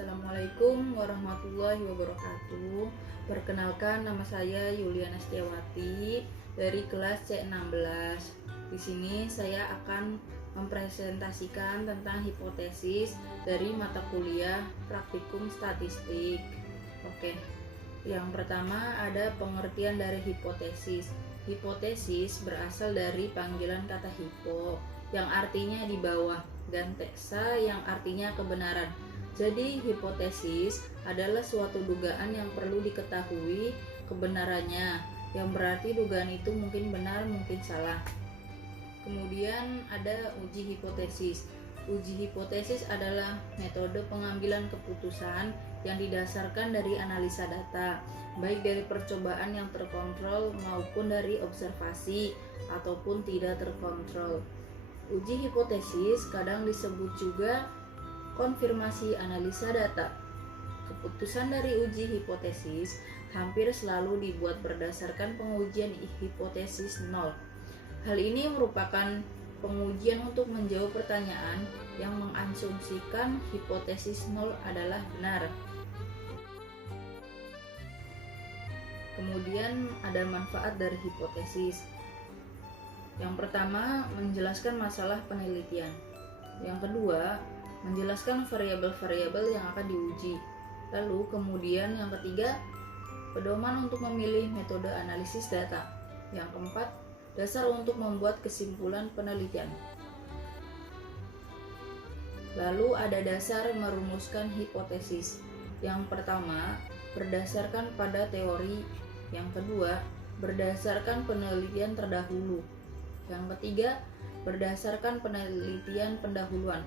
Assalamualaikum warahmatullahi wabarakatuh. Perkenalkan, nama saya Yuliana Setiawati dari kelas C16. Di sini saya akan mempresentasikan tentang hipotesis dari mata kuliah Praktikum Statistik. Oke. Yang pertama ada pengertian dari hipotesis. Hipotesis berasal dari panggilan kata hipo yang artinya di bawah dan teksa yang artinya kebenaran. Jadi hipotesis adalah suatu dugaan yang perlu diketahui kebenarannya, yang berarti dugaan itu mungkin benar, mungkin salah. Kemudian ada uji hipotesis. Uji hipotesis adalah metode pengambilan keputusan yang didasarkan dari analisa data, baik dari percobaan yang terkontrol maupun dari observasi ataupun tidak terkontrol. Uji hipotesis kadang disebut juga konfirmasi analisa data. Keputusan dari uji hipotesis hampir selalu dibuat berdasarkan pengujian hipotesis nol. Hal ini merupakan pengujian untuk menjawab pertanyaan yang mengasumsikan hipotesis nol adalah benar. Kemudian ada manfaat dari hipotesis. Yang pertama, menjelaskan masalah penelitian. Yang kedua, menjelaskan variabel-variabel yang akan diuji. Lalu kemudian yang ketiga, pedoman untuk memilih metode analisis data. Yang keempat, dasar untuk membuat kesimpulan penelitian. Lalu ada dasar merumuskan hipotesis. Yang pertama, berdasarkan pada teori. Yang kedua, berdasarkan penelitian terdahulu. Yang ketiga, berdasarkan penelitian pendahuluan.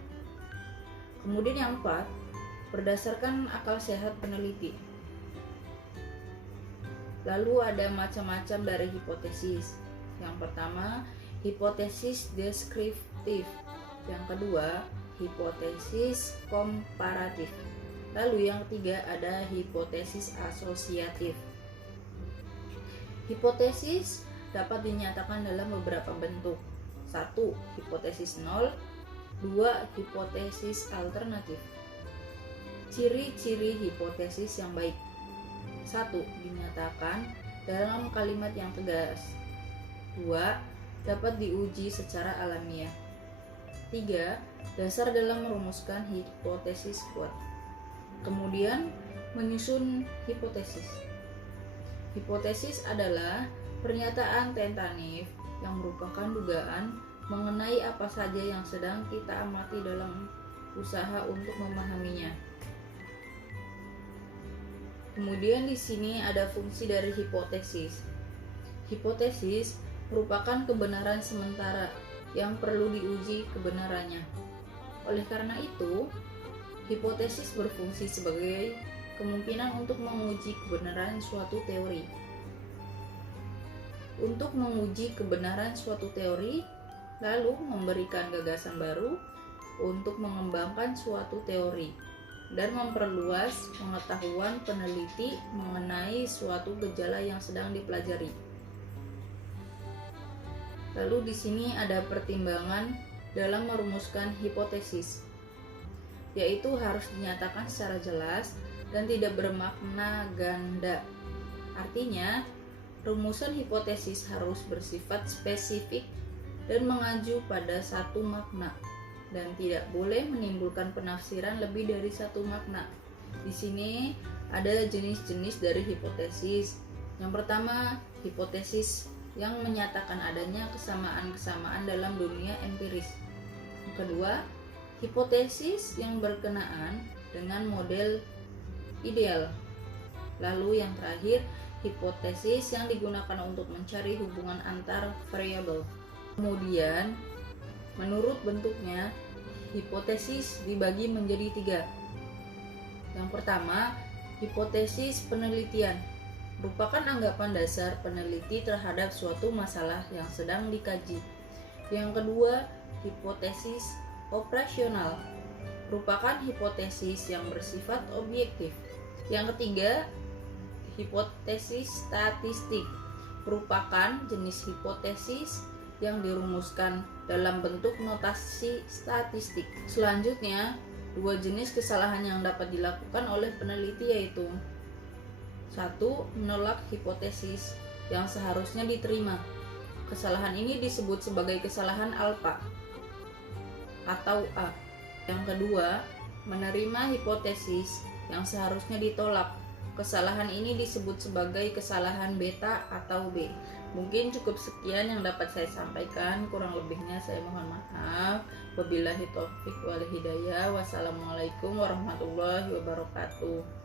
Kemudian yang keempat, berdasarkan akal sehat peneliti. Lalu ada macam-macam dari hipotesis. Yang pertama, hipotesis deskriptif. Yang kedua, hipotesis komparatif. Lalu yang ketiga ada hipotesis asosiatif. Hipotesis dapat dinyatakan dalam beberapa bentuk. 1. Hipotesis nol. 2. Hipotesis alternatif. Ciri-ciri hipotesis yang baik. 1. Dinyatakan dalam kalimat yang tegas. 2. Dapat diuji secara alamiah. 3. Dasar dalam merumuskan hipotesis kuat. Kemudian menyusun hipotesis. Hipotesis adalah pernyataan tentatif yang merupakan dugaan mengenai apa saja yang sedang kita amati dalam usaha untuk memahaminya. Kemudian di sini ada fungsi dari hipotesis. Hipotesis merupakan kebenaran sementara yang perlu diuji kebenarannya. Oleh karena itu, hipotesis berfungsi sebagai kemungkinan untuk menguji kebenaran suatu teori. Untuk menguji kebenaran suatu teori, lalu memberikan gagasan baru untuk mengembangkan suatu teori dan memperluas pengetahuan peneliti mengenai suatu gejala yang sedang dipelajari. Lalu di sini ada pertimbangan dalam merumuskan hipotesis, yaitu harus dinyatakan secara jelas dan tidak bermakna ganda. Artinya, rumusan hipotesis harus bersifat spesifik dan mengacu pada satu makna dan tidak boleh menimbulkan penafsiran lebih dari satu makna. Di sini ada jenis-jenis dari hipotesis. Yang pertama, hipotesis yang menyatakan adanya kesamaan-kesamaan dalam dunia empiris. Yang kedua, hipotesis yang berkenaan dengan model ideal. Lalu yang terakhir, hipotesis yang digunakan untuk mencari hubungan antar variabel. Kemudian, menurut bentuknya, hipotesis dibagi menjadi 3. Yang pertama, hipotesis penelitian merupakan anggapan dasar peneliti terhadap suatu masalah yang sedang dikaji. Yang kedua, hipotesis operasional merupakan hipotesis yang bersifat objektif. Yang ketiga, hipotesis statistik merupakan jenis hipotesis yang dirumuskan dalam bentuk notasi statistik. Selanjutnya, Dua jenis kesalahan yang dapat dilakukan oleh peneliti yaitu: 1. Menolak hipotesis yang seharusnya diterima. Kesalahan ini disebut sebagai kesalahan alfa atau A. Yang kedua, menerima hipotesis yang seharusnya ditolak. Kesalahan ini disebut sebagai kesalahan beta atau B. Mungkin cukup sekian yang dapat saya sampaikan, kurang lebihnya saya mohon maaf. Wabillahi taufiq wal hidayah. Wassalamualaikum warahmatullahi wabarakatuh.